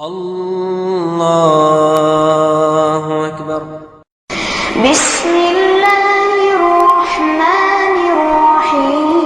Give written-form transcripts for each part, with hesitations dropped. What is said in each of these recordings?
اللہ اکبر۔ بسم اللہ الرحمن الرحیم۔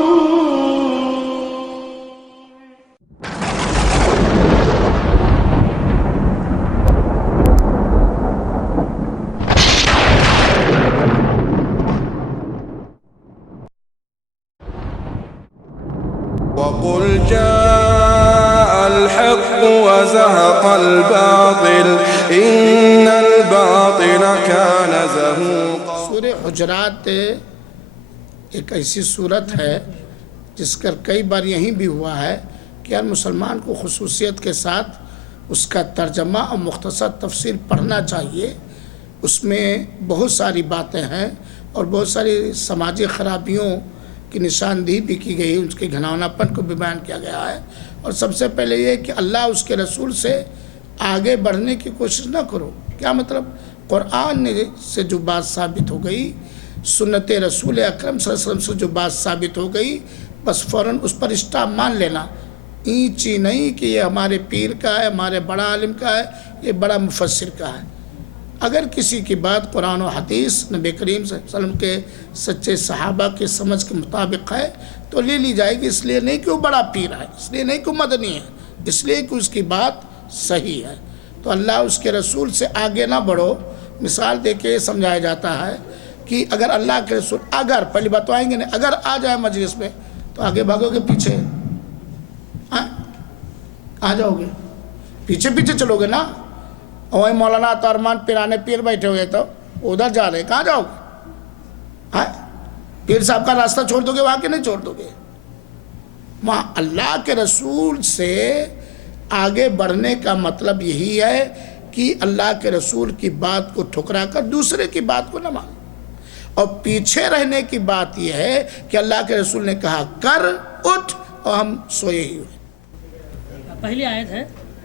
وقل جاء الحق وزهق الباطل إن الباطل كان زهوقا۔ سورہ حجرات ایک ایسی صورت ہے جس کا کئی بار یہیں بھی ہوا ہے کہ ہر مسلمان کو خصوصیت کے ساتھ اس کا ترجمہ اور مختصر تفسیر پڑھنا چاہیے۔ اس میں بہت ساری باتیں ہیں اور بہت ساری سماجی خرابیوں کی نشاندہی بھی کی گئی، اس کے گھناؤنا پن کو بھی بیان کیا گیا ہے۔ اور سب سے پہلے یہ کہ اللہ اس کے رسول سے آگے بڑھنے کی کوشش نہ کرو۔ کیا مطلب؟ قرآن سے جو بات ثابت ہو گئی، سنت رسول اکرم صلی اللہ علیہ وسلم سے جو بات ثابت ہو گئی، بس فوراً اس پر اسٹاپ مان لینا، اینچی نہیں کہ یہ ہمارے پیر کا ہے، ہمارے بڑا عالم کا ہے، یہ بڑا مفسر کا ہے۔ اگر کسی کی بات قرآن و حدیث نبی کریم صلی اللہ علیہ وسلم کے سچے صحابہ کے سمجھ کے مطابق ہے تو لے لی جائے گی، اس لیے نہیں کہ وہ بڑا پیر ہے، اس لیے نہیں کہ وہ مدنی ہے، اس لیے کہ اس کی بات صحیح ہے۔ تو اللہ اس کے رسول سے آگے نہ بڑھو۔ مثال دے کے یہ سمجھایا جاتا ہے کہ اگر اللہ کے رسول پہلی بات تو آئیں گے نہیں، اگر آ جائے مجلس میں تو آگے بھاگو گے پیچھے؟ آ جاؤ گے پیچھے پیچھے چلو گے نا؟ وہی مولانا عطا ارمان پیرانے پیر بیٹھے ہوئے تو ادھر جا رہے، کہاں جاؤ گے؟ پیر صاحب کا راستہ چھوڑ دو گے وہاں کے؟ نہیں چھوڑ دو گے۔ وہاں اللہ کے رسول سے آگے بڑھنے کا مطلب یہی ہے کہ اللہ کے رسول کی بات کو ٹھکرا کر دوسرے کی بات کو نہ مان، اور پیچھے رہنے کی بات یہ ہے کہ اللہ کے رسول نے کہا کر اٹھ، اور ہم سوئے ہی ہوئے۔ پہلی آیت ہے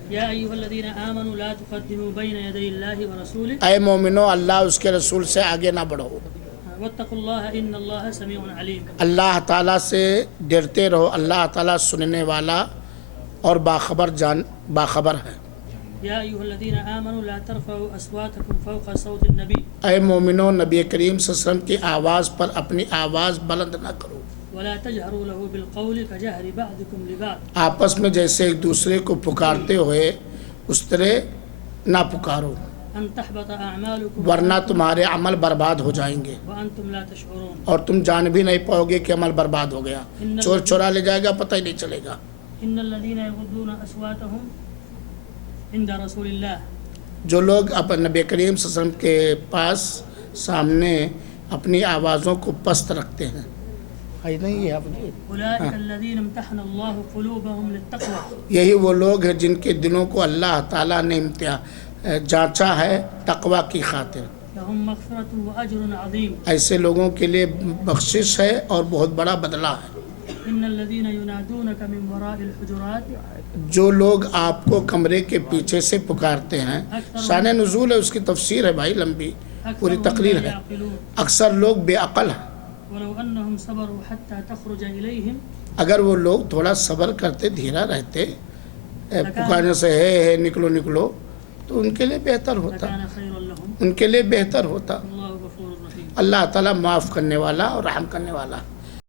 یا ایھا الذین آمنوا لا تقدموا بین یدی اللہ ورسولہ، اے مومنو اللہ اس کے رسول سے آگے نہ بڑھو، واتقوا اللہ ان اللہ سمیع علیم، اللہ تعالیٰ سے ڈرتے رہو، اللہ تعالیٰ سننے والا اور باخبر ہے۔ یا ایھا الذین آمنوا لا ترفعوا اصواتکم فوق صوت النبی، اے مومنو نبی کریم صلی اللہ علیہ وسلم کی آواز پر اپنی آواز بلند نہ کرو، ولا تجهروا له بالقول كجهر بعضكم لبعض، آپس میں جیسے ایک دوسرے کو پکارتے ہوئے اس طرح نہ پکارو، ان تحبط اعمالکم ورنہ تمہارے عمل برباد ہو جائیں گے وانتم لا تشعرون، اور تم جان بھی نہیں پاؤ گے کہ عمل برباد ہو گیا، چور چورا لے جائے گا پتہ ہی نہیں چلے گا۔ ان الذين يغضون اصواتهم عند رسول اللہ، جو لوگ اپنے نبی کریم صلی اللہ علیہ وسلم کے پاس سامنے اپنی آوازوں کو پست رکھتے ہیں، اولئک الذین امتحن اللہ قلوبهم للتقوى، یہی وہ لوگ ہیں جن کے دلوں کو اللہ تعالیٰ نے جانچا ہے تقوی کی خاطر۔ لهم مغفرۃ واجر عظیم، ایسے لوگوں کے لیے بخشش ہے اور بہت بڑا بدلہ ہے۔ ان الذين ينادونك من وراء الحجرات، جو لوگ آپ کو کمرے کے پیچھے سے پکارتے ہیں، شان نزول ہے، اس کی تفسیر ہے بھائی، لمبی پوری تقریر ہے۔ اکثر لوگ بے عقل ہیں، ولو انهم صبروا حتى تخرج اليهم، اگر وہ لوگ تھوڑا صبر کرتے، دھیرا رہتے، پکارنے سے ہے نکلو نکلو، تو ان کے لیے بہتر ہوتا، لكان خيرا لهم، ان کے لیے بہتر ہوتا۔ اللہ غفور رحیم۔ اللہ تعالیٰ معاف کرنے والا اور رحم کرنے والا۔